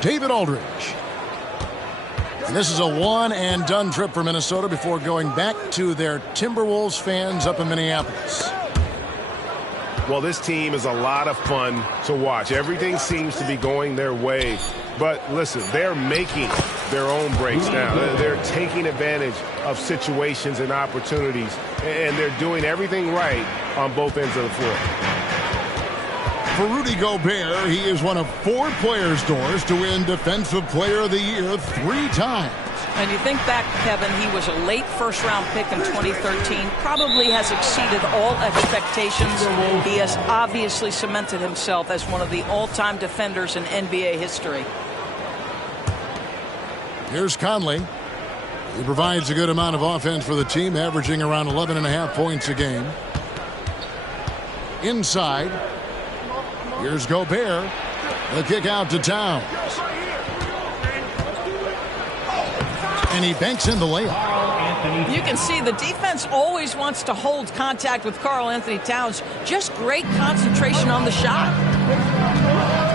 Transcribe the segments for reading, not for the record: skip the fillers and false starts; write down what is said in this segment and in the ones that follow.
David Aldridge. And this is a one-and-done trip for Minnesota before going back to their Timberwolves fans up in Minneapolis. Well, this team is a lot of fun to watch. Everything seems to be going their way. But listen, they're making their own breaks now. They're taking advantage of situations and opportunities, and they're doing everything right on both ends of the floor. For Rudy Gobert, he is one of 4 players, Doris, to win Defensive Player of the Year 3 times. And you think back, Kevin, he was a late first-round pick in 2013, probably has exceeded all expectations. He has obviously cemented himself as one of the all-time defenders in NBA history. Here's Conley. He provides a good amount of offense for the team, averaging around 11.5 points a game. Inside. Here's Gobert. The kick out to Towns. And he banks in the layup. You can see the defense always wants to hold contact with Karl-Anthony Towns. Just great concentration on the shot.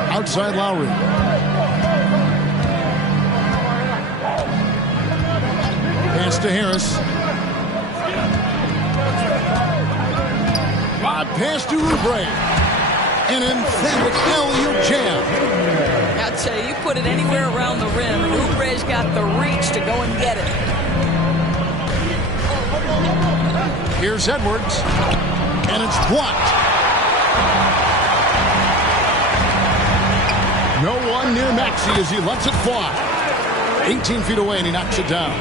Outside Lowry. Pass to Harris. Lob pass to Oubre. An emphatic alley-oop jam. I'd say you put it anywhere around the rim, and Oubre's got the reach to go and get it. Here's Edwards. And it's blocked. No one near Maxey as he lets it fly. 18 feet away, and he knocks it down.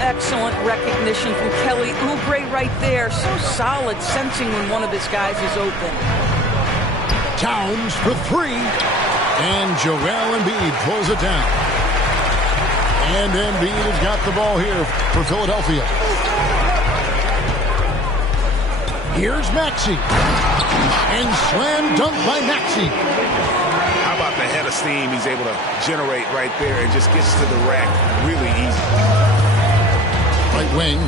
Excellent recognition from Kelly Oubre right there. So solid, sensing when one of his guys is open. Towns for 3. And Joel Embiid pulls it down. And Embiid has got the ball here for Philadelphia. Here's Maxey. And slam dunk by Maxey. How about the head of steam he's able to generate right there and just gets to the rack really easy. Right wing.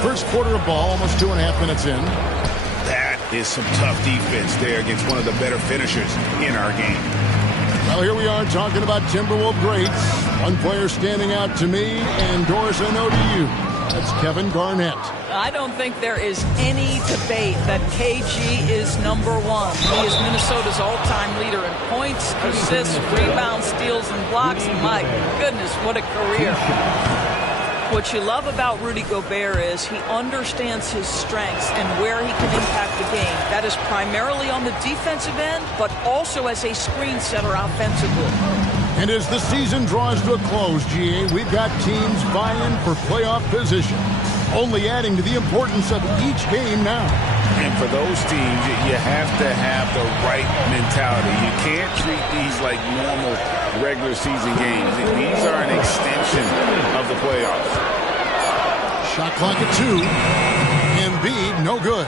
First quarter of ball, almost 2.5 minutes in. That is some tough defense there against one of the better finishers in our game. Well, here we are talking about Timberwolves greats. One player standing out to me, and Doris, I know to you. That's Kevin Garnett. I don't think there is any debate that KG is #1. He is Minnesota's all-time leader in points, assists, rebounds, steals, and blocks. My goodness, what a career. What you love about Rudy Gobert is he understands his strengths and where he can impact the game. That is primarily on the defensive end, but also as a screen setter offensively. And as the season draws to a close, GA, we've got teams vying for playoff position, only adding to the importance of each game now. And for those teams, you have to have the right mentality. You can't treat these like normal regular season games. These are an extension of the playoffs. Shot clock at 2. Embiid, no good.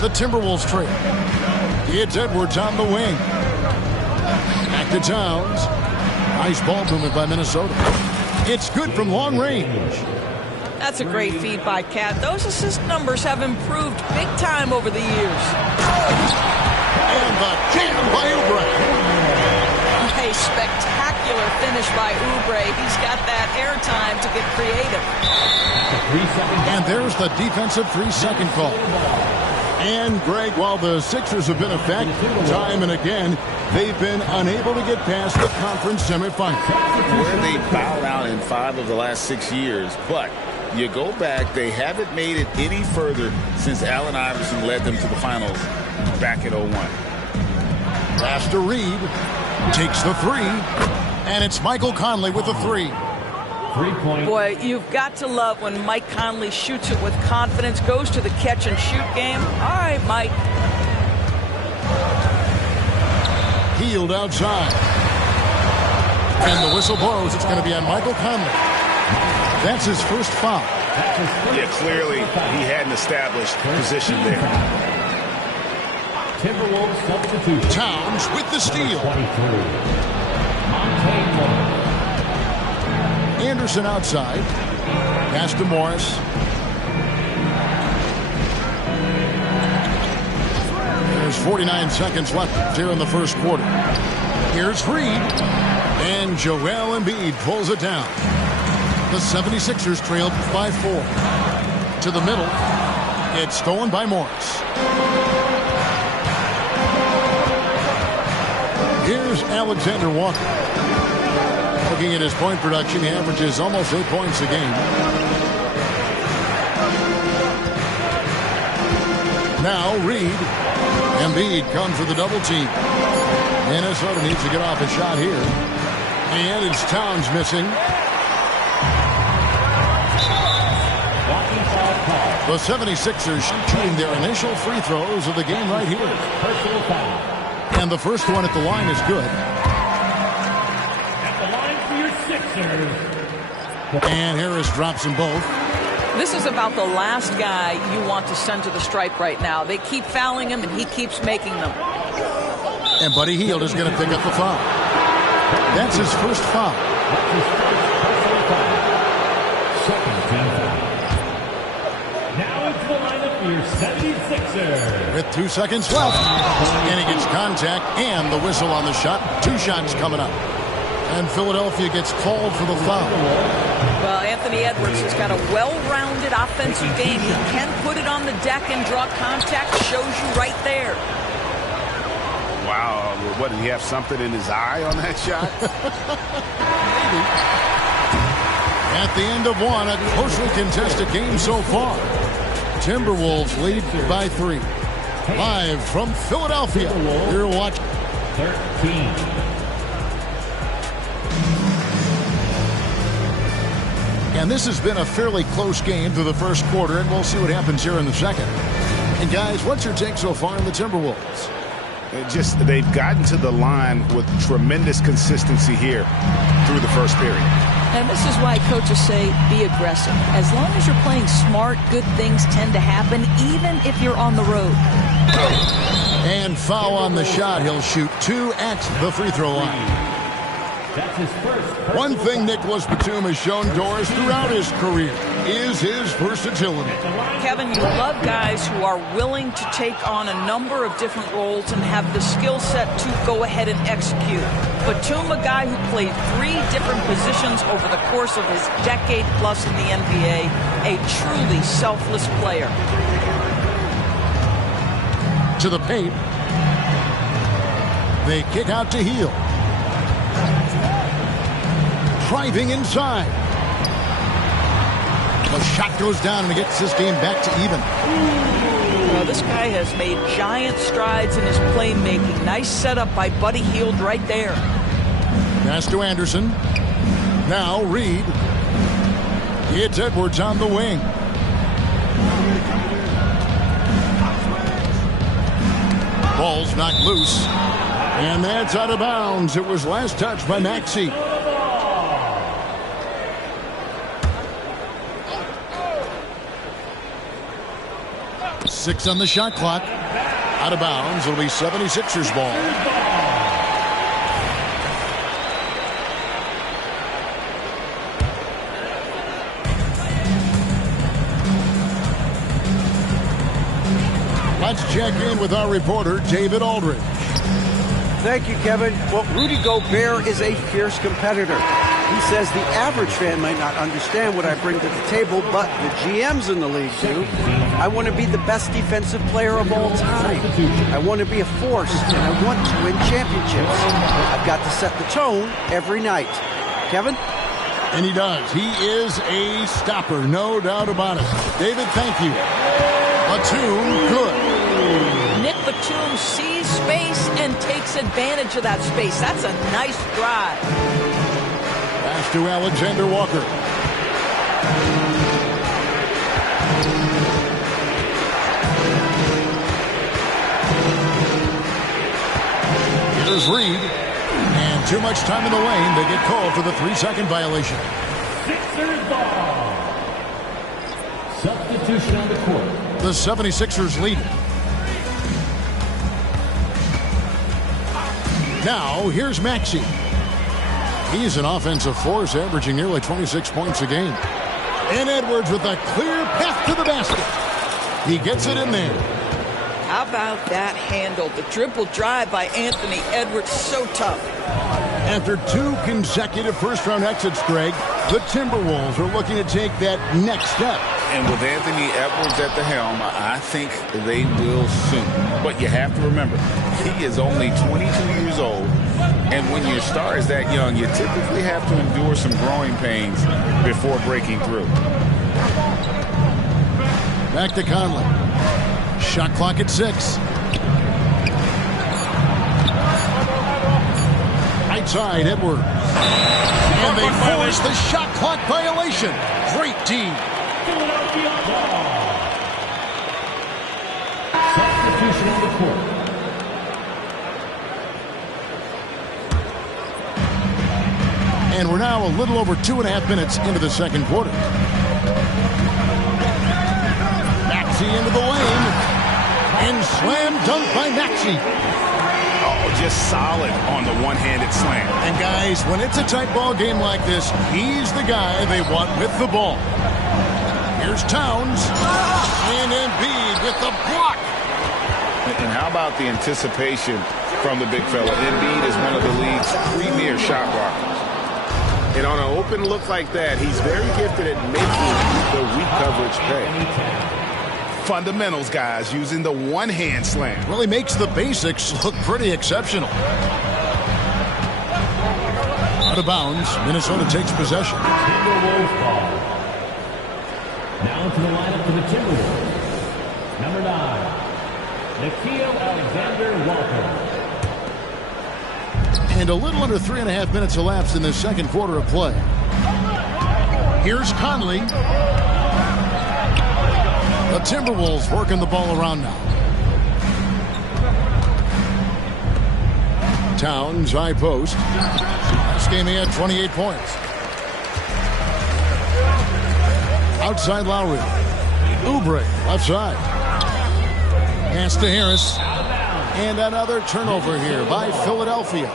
The Timberwolves trail. It's Edwards on the wing. Back to Towns. Nice ball movement by Minnesota. It's good from long range. That's a great feed by Cat. Those assist numbers have improved big time over the years. And the jam by Oubre. A spectacular finish by Oubre. He's got that airtime to get creative. And there's the defensive 3-second call. And, Greg, while the Sixers have been effective time and again, they've been unable to get past the conference semifinal. Where they bowed out in 5 of the last 6 years, but you go back, they haven't made it any further since Allen Iverson led them to the finals back in 01. Pass to Reed. Takes the 3. And it's Michael Conley with the 3. Boy, you've got to love when Mike Conley shoots it with confidence, goes to the catch-and-shoot game. All right, Mike. Healed outside. And the whistle blows. It's going to be on Michael Conley. That's his first foul. Yeah, clearly he hadn't established position there. Timberwolves substitute. Towns with the steal. Anderson outside. Pass to Morris. There's 49 seconds left here in the first quarter. Here's Reed. And Joel Embiid pulls it down. The 76ers trailed by 4. To the middle. It's stolen by Morris. Here's Alexander Walker. Looking at his point production, he averages almost 8 points a game. Now Reed. Embiid comes with a double team. Minnesota needs to get off a shot here. And it's Towns missing. The 76ers shooting their initial free throws of the game right here. And the first one at the line is good. At the line for your Sixers. And Harris drops them both. This is about the last guy you want to send to the stripe right now. They keep fouling him, and he keeps making them. And Buddy Hield is going to pick up the foul. That's his first foul. Now it's the lineup for your 76ers. With 2 seconds left. And he gets contact and the whistle on the shot. 2 shots coming up. And Philadelphia gets called for the foul. Well, Anthony Edwards has got a well-rounded offensive game. He can put it on the deck and draw contact. Shows you right there. Wow. What, did he have something in his eye on that shot? Maybe. At the end of one, a closely contested game so far. Timberwolves lead by 3. Live from Philadelphia. You're watching 13. And this has been a fairly close game through the first quarter, and we'll see what happens here in the second. And guys, what's your take so far on the Timberwolves? They've gotten to the line with tremendous consistency here through the first period. And this is why coaches say be aggressive. As long as you're playing smart, good things tend to happen, even if you're on the road. And foul on the shot. He'll shoot 2 at the free throw line. That's his first. One thing Nicholas Batum has shown Doris throughout his career is his versatility. Kevin, you love guys who are willing to take on a number of different roles and have the skill set to go ahead and execute. Batum, a guy who played 3 different positions over the course of his decade plus in the NBA, a truly selfless player. To the paint. They kick out to Hield. Driving inside. The shot goes down and it gets this game back to even. Well, this guy has made giant strides in his playmaking. Nice setup by Buddy Hield right there. Pass to Anderson. Now Reed. It's Edwards on the wing. Ball's knocked loose. And that's out of bounds. It was last touched by Maxey. Six on the shot clock. Out of bounds. It'll be 76ers ball. Let's check in with our reporter, David Aldridge. Thank you, Kevin. Well, Rudy Gobert is a fierce competitor. He says the average fan might not understand what I bring to the table, but the GMs in the league do. I want to be the best defensive player of all time. I want to be a force, and I want to win championships. I've got to set the tone every night. Kevin? And he does. He is a stopper, no doubt about it. David, thank you. Batum, good. Nick Batum sees space and takes advantage of that space. That's a nice drive. Pass to Alexander Walker. Here's Reed. And too much time in the lane. They get called for the 3-second violation. Sixers ball. Substitution on the court. The 76ers lead. Now, here's Maxey. He's an offensive force, averaging nearly 26 points a game. And Edwards with a clear path to the basket. He gets it in there. How about that handle? The dribble drive by Anthony Edwards, so tough. After 2 consecutive first-round exits, Greg, the Timberwolves are looking to take that next step. And with Anthony Edwards at the helm, I think they will soon. But you have to remember, he is only 22 years old. And when your star is that young, you typically have to endure some growing pains before breaking through. Back to Conley. Shot clock at 6. Right side, Edwards. And they force the shot clock violation. Great D. Philadelphia ball. Substitution on the court. And we're now a little over 2.5 minutes into the second quarter. Maxey into the lane. And slam dunk by Maxey. Oh, just solid on the one-handed slam. And guys, when it's a tight ball game like this, he's the guy they want with the ball. Here's Towns. And Embiid with the block. And how about the anticipation from the big fella? Embiid is one of the league's premier shot blockers. And on an open look like that, he's very gifted at making the weak coverage pay. Fundamentals, guys, using the one-hand slam. Really makes the basics look pretty exceptional. Out of bounds, Minnesota takes possession. Timberwolves ball. Now into the lineup for the Timberwolves. Number 9, Nickeil Alexander-Walker. And a little under 3.5 minutes elapsed in the second quarter of play. Here's Conley. The Timberwolves working the ball around now. Towns, high post. This game he had 28 points. Outside Lowry. Oubre, left side. Pass to Harris. And another turnover here by Philadelphia.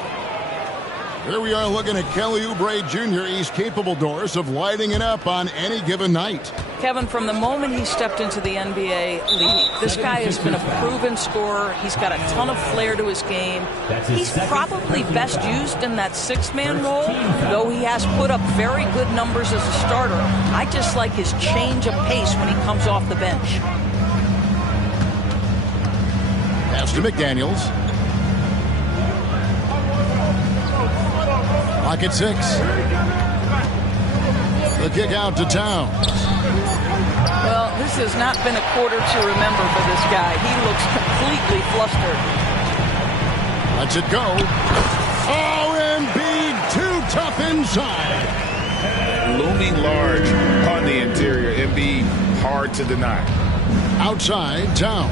Here we are looking at Kelly Oubre Jr. He's capable, Doris, of lighting it up on any given night. Kevin, from the moment he stepped into the NBA league, this guy has been a proven scorer. He's got a ton of flair to his game. He's probably best used in that 6-man role, though he has put up very good numbers as a starter. I just like his change of pace when he comes off the bench. Pass to McDaniels. Clock at 6. The kick out to Towns. Well, this has not been a quarter to remember for this guy. He looks completely flustered. Lets it go. Oh, Embiid, too tough inside. Looming large on the interior. Embiid, hard to deny. Outside, Towns.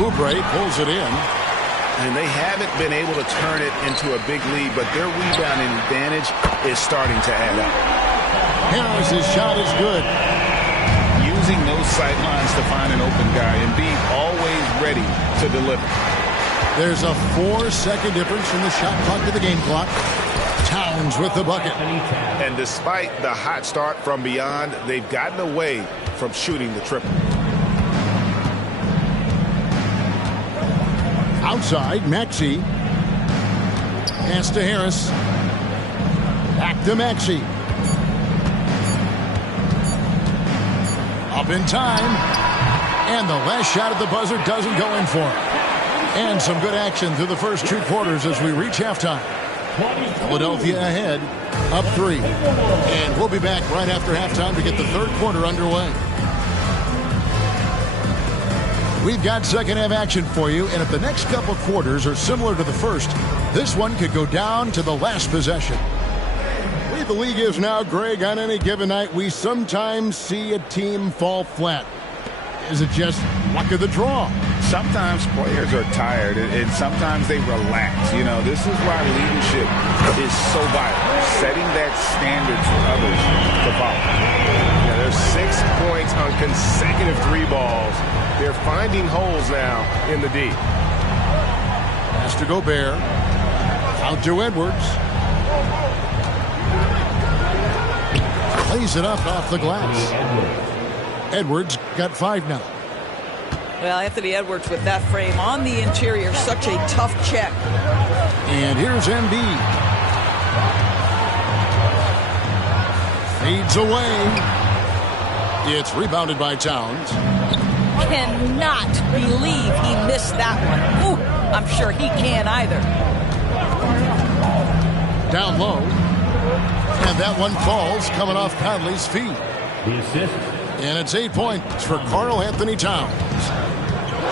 Oubre pulls it in. And they haven't been able to turn it into a big lead, but their rebounding advantage is starting to add up. Harris's shot is good. Using those sight lines to find an open guy. Embiid always ready to deliver. There's a 4-second difference from the shot clock to the game clock. Towns with the bucket. And despite the hot start from beyond, they've gotten away from shooting the triple. Outside, Maxey. Pass to Harris. Back to Maxey. Up in time. And the last shot at the buzzer doesn't go in for him. And some good action through the first 2 quarters as we reach halftime. Philadelphia ahead, up 3. And we'll be back right after halftime to get the third quarter underway. We've got second half action for you, and if the next couple quarters are similar to the first, this one could go down to the last possession. The way the league is now, Greg, on any given night, we sometimes see a team fall flat. Is it just luck of the draw? Sometimes players are tired, and sometimes they relax. You know, this is why leadership is so vital, setting that standard for others to follow. Yeah, there's 6 points on consecutive 3 balls. They're finding holes now in the D. Pass to Gobert. Out to Edwards. Lays it up off the glass. Edwards got 5 now. Well, Anthony Edwards with that frame on the interior, such a tough check. And here's Embiid. Fades away. It's rebounded by Towns. Cannot believe he missed that one. Ooh, I'm sure he can't either. Down low. And that one falls coming off Conley's feet. The assist. And it's 8 points for Karl Anthony Towns.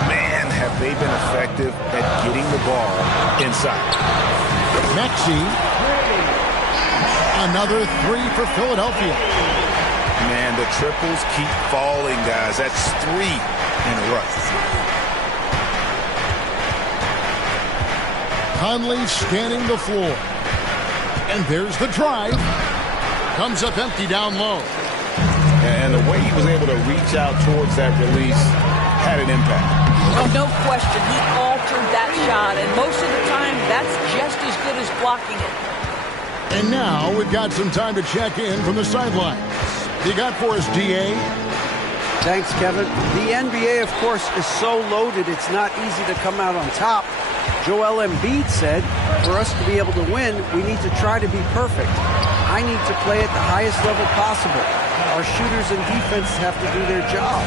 Man, have they been effective at getting the ball inside. Maxey. Another 3 for Philadelphia. Man, the triples keep falling, guys. That's 3 in a row. Conley scanning the floor. And there's the drive. Comes up empty down low. And the way he was able to reach out towards that release had an impact. Oh, no question. He altered that shot, and most of the time, that's just as good as blocking it. And now we've got some time to check in from the sidelines. You got for us, DA? Thanks, Kevin. The NBA, of course, is so loaded, it's not easy to come out on top. Joel Embiid said, for us to be able to win, we need to try to be perfect. I need to play at the highest level possible. Our shooters and defense have to do their job.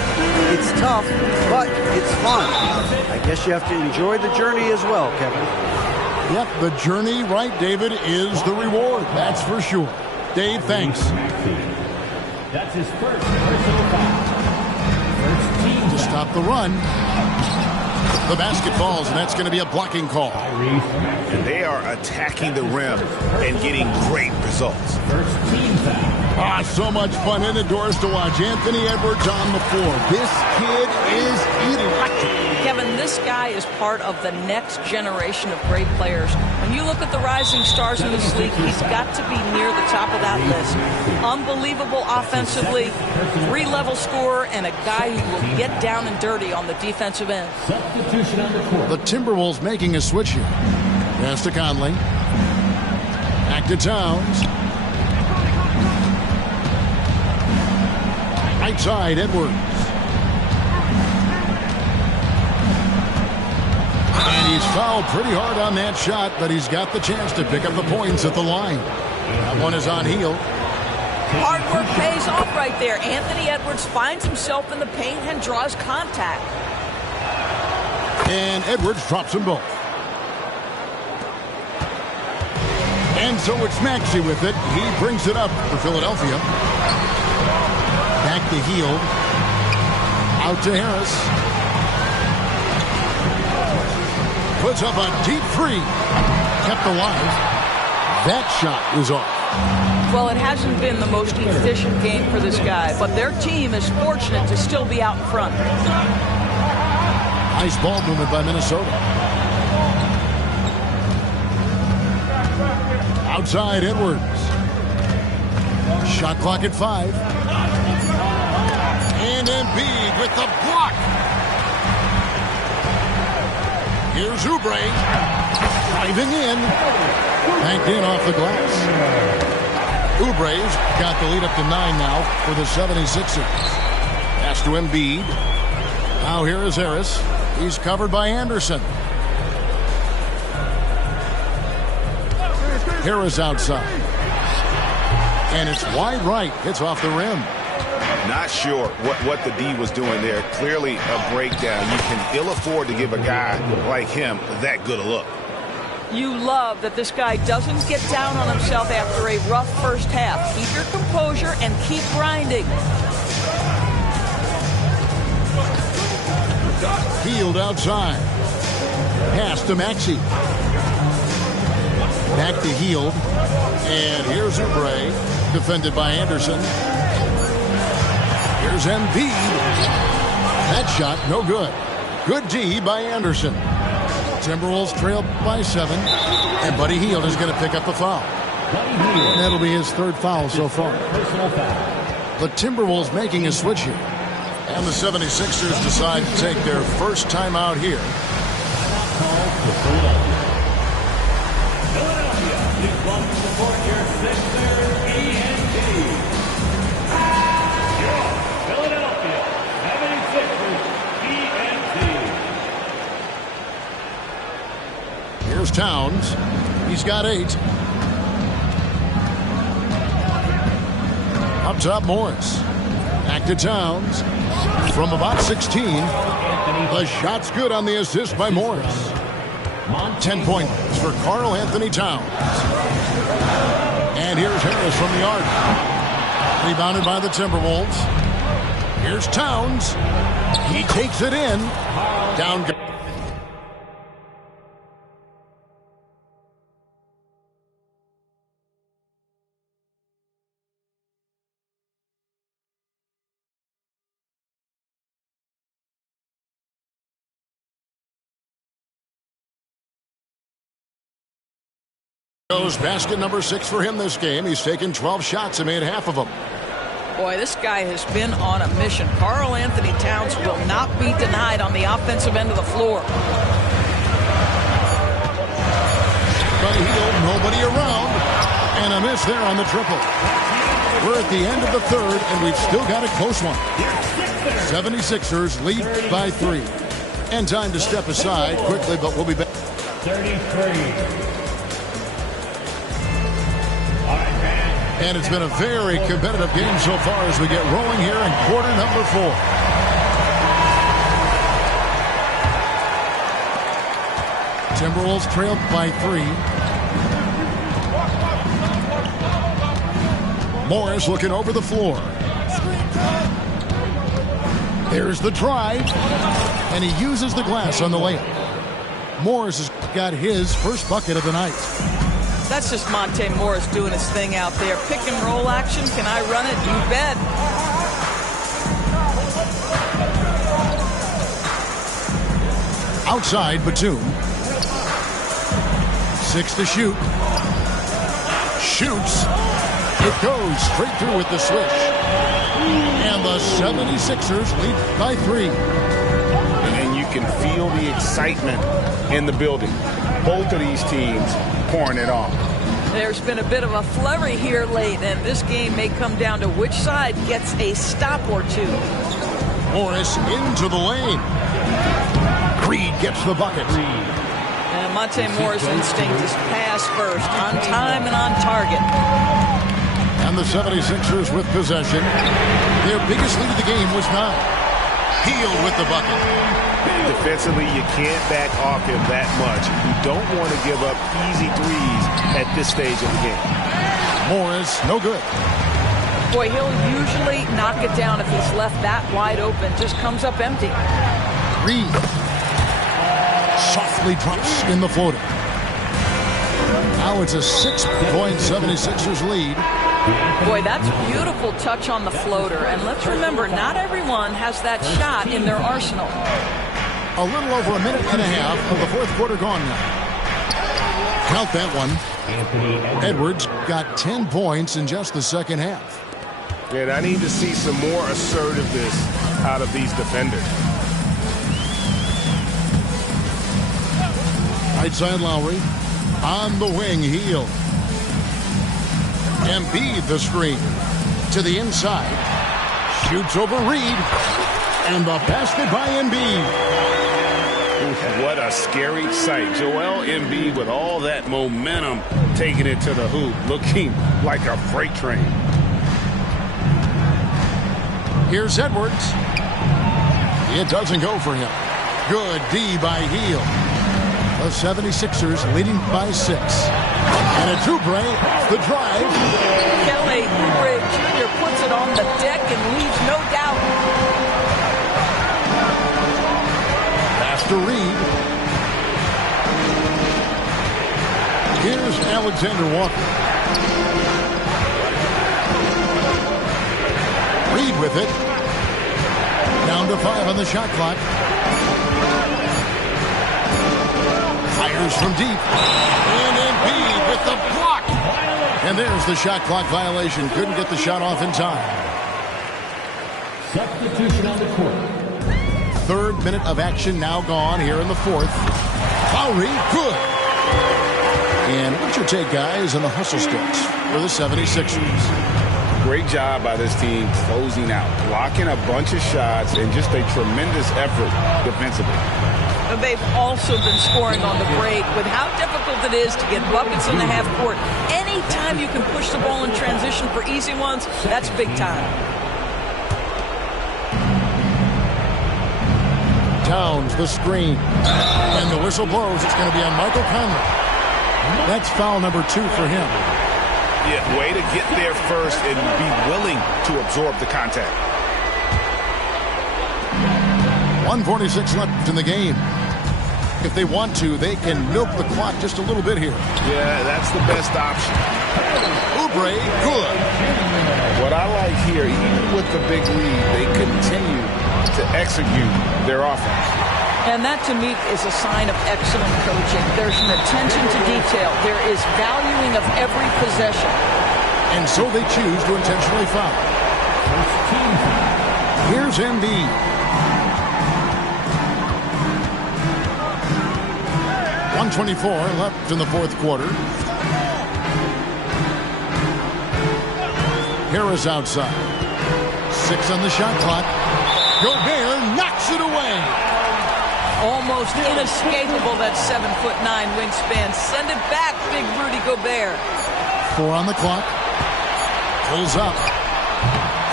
It's tough, but it's fun. I guess you have to enjoy the journey as well, Kevin. Yep, the journey, right, David, is the reward. That's for sure. Dave, thanks. That's his first personal foul. First team To stop the run. The basket falls, and that's going to be a blocking call. And they are attacking the rim and getting great results. First team foul. So much fun indoors to watch. Anthony Edwards on the floor. This kid is electric. Kevin, this guy is part of the next generation of great players. When you look at the rising stars in this league, he's got to be near the top of that list. Unbelievable offensively, 3-level scorer, and a guy who will get down and dirty on the defensive end. Substitution on the court. The Timberwolves making a switch here. Pass to Conley. Back to Towns. Right side, Edwards. And he's fouled pretty hard on that shot, but he's got the chance to pick up the points at the line. That one is on heel. Hard work pays off right there. Anthony Edwards finds himself in the paint and draws contact. And Edwards drops them both. And so it's Maxey with it. He brings it up for Philadelphia. Back to Hield. Out to Harris. Puts up a deep 3. Kept alive. That shot is off. Well, it hasn't been the most efficient game for this guy, but their team is fortunate to still be out in front. Nice ball movement by Minnesota. Outside Edwards. Shot clock at 5. And Embiid with the block. Here's Oubre. Driving in. Banked in off the glass. Oubre's got the lead up to 9 now for the 76ers. Pass to Embiid. Now here is Harris. He's covered by Anderson. Harris outside. And it's wide right. It's off the rim. Not sure what the D was doing there. Clearly a breakdown. You can ill afford to give a guy like him that good a look. You love that this guy doesn't get down on himself after a rough first half. Keep your composure and keep grinding. Hield outside. Pass to Maxey. Back to Hield. And here's Oubre. Defended by Anderson. Here's Embiid. That shot, no good. Good D by Anderson. Timberwolves trail by 7. And Buddy Hield is going to pick up the foul. That'll be his 3rd foul so far. The Timberwolves making a switch here. And the 76ers decide to take their first time out here. Here's Towns. He's got 8. Up top, Morris. Back to Towns. From about 16. The shot's good on the assist by Morris. 10 points for Karl Anthony Towns. And here's Harris from the arc. Rebounded by the Timberwolves. Here's Towns. He takes it in. Down. Goes basket number 6 for him this game. He's taken 12 shots and made half of them. Boy, this guy has been on a mission. Karl Anthony Towns will not be denied on the offensive end of the floor. By Hield, nobody around. And a miss there on the triple. We're at the end of the third, and we've still got a close one. 76ers lead by 3. And time to step aside quickly, but we'll be back. 33. And it's been a very competitive game so far as we get rolling here in quarter number 4. Timberwolves trailed by 3. Morris looking over the floor. There's the drive. And he uses the glass on the layup. Morris has got his first bucket of the night. That's just Monte Morris doing his thing out there. Pick and roll action. Can I run it? You bet. Outside, Batum. 6 to shoot. Shoots. It goes straight through with the swish. And the 76ers lead by 3. And you can feel the excitement in the building. Both of these teams pouring it on. There's been a bit of a flurry here late, and this game may come down to which side gets a stop or two. Morris into the lane. Creed gets the bucket. And Monte Morris' instinct is pass first, on time and on target. And the 76ers with possession. Their biggest lead of the game was 9. Hield with the bucket. Defensively, you can't back off him that much. You don't want to give up easy threes at this stage of the game. Morris, no good. Boy, he'll usually knock it down if he's left that wide open. Just comes up empty. Reed softly drops in the floater. Now it's a 6-point 76ers lead. Boy, that's a beautiful touch on the floater. And let's remember, not everyone has that shot in their arsenal. A little over a minute and a half of the fourth quarter gone now. Count that one. Edwards got 10 points in just the second half. And I need to see some more assertiveness out of these defenders. Right side Lowry. On the wing, Hield. Embiid the screen. To the inside. Shoots over Reed. And the basket by Embiid. What a scary sight. Joel Embiid with all that momentum taking it to the hoop, looking like a freight train. Here's Edwards. It doesn't go for him. Good D by Hield. The 76ers leading by 6. And a Oubre, the drive. Kelly Oubre Jr. puts it on the deck and leaves no doubt. Pass to Reed. Here's Alexander Walker. Reed with it. Down to 5 on the shot clock. Fires from deep. And Embiid with the block. And there's the shot clock violation. Couldn't get the shot off in time. Substitution on the court. Third minute of action now gone here in the fourth. Lowry, good. And what's your take, guys, on the hustle sticks for the 76ers? Great job by this team closing out, blocking a bunch of shots, and just a tremendous effort defensively. they've also been scoring on the break. With how difficult it is to get buckets in the half court, anytime you can push the ball in transition for easy ones, that's big time. Towns, the screen. And the whistle blows. It's going to be on Michael Conley. That's foul number 2 for him. Yeah, way to get there first and be willing to absorb the contact. 1:46 left in the game. If they want to, they can milk the clock just a little bit here. Yeah, that's the best option. Oubre, good. What I like here, even with the big lead, they continue to execute their offense. And that, to me, is a sign of excellent coaching. There's an attention to detail. There is valuing of every possession. And so they choose to intentionally foul. Here's Embiid. .124 left in the fourth quarter. Harris outside. 6 on the shot clock. Gobert knocks it away. Almost inescapable, that 7'9" wingspan. Send it back, big Rudy Gobert. 4 on the clock. Pulls up.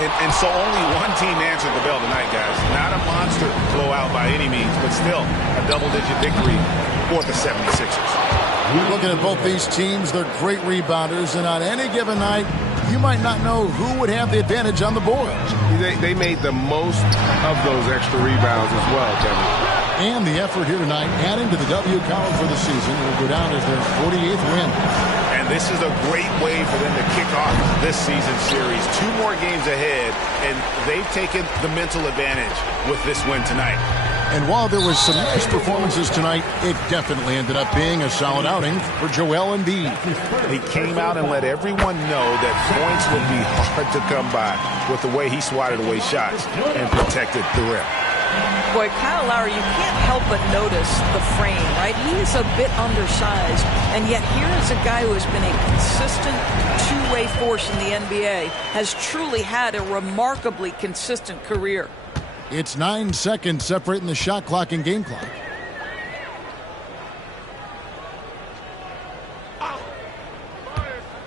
And so only one team answered the bell tonight, guys. Not a monster blowout by any means, but still a double-digit victory for the 76ers. Looking at both these teams, they're great rebounders, and on any given night, you might not know who would have the advantage on the boards. They made the most of those extra rebounds as well, Kevin. And the effort here tonight, adding to the W column for the season, will go down as their 48th win. And this is a great way for them to kick off this season series. 2 more games ahead, and they've taken the mental advantage with this win tonight. And while there was some nice performances tonight, it definitely ended up being a solid outing for Joel Embiid. He came out and let everyone know that points would be hard to come by with the way he swatted away shots and protected the rim. Boy, Kyle Lowry, you can't help but notice the frame, right? He is a bit undersized, and yet here is a guy who has been a consistent two-way force in the NBA, has truly had a remarkably consistent career. It's 9 seconds separating the shot clock and game clock.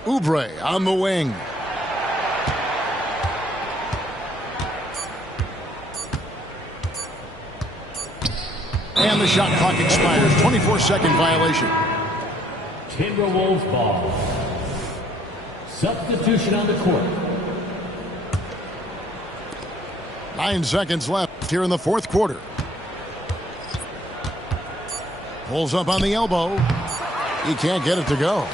Oubre on the wing. And the shot clock expires. 24-second violation. Timberwolves ball. Substitution on the court. 9 seconds left here in the fourth quarter. Pulls up on the elbow. He can't get it to go.